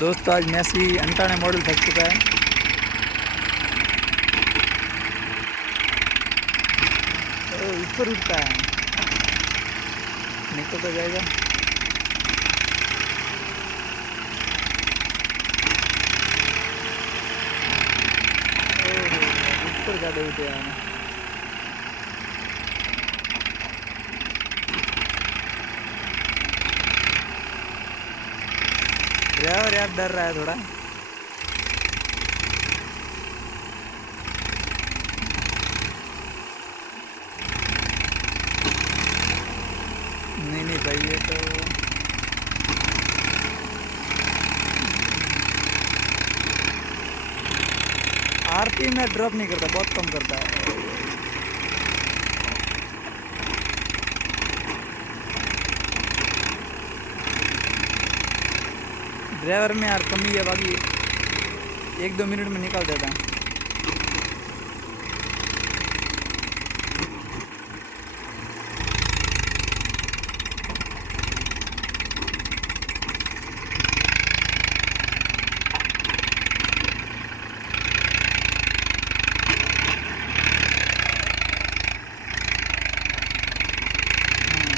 दोस्तों आज मैसी अंटाने मॉडल थक चुका है। ऊपर उठता है, निकल तो जाएगा। ऊपर ज़्यादा उठे हैं। ड्राइवर यार डर रहा है थोड़ा। नहीं नहीं भाई ये तो आरपी में ड्रॉप नहीं करता, बहुत कम करता है। ड्राइवर में यार कमी है, बाकी 1-2 मिनट में निकाल देता है।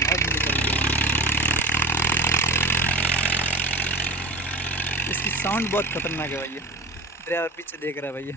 अब निकल गया। इसकी साउंड बहुत खतरनाक है भैया। ड्राइवर पीछे देख रहा है भैया।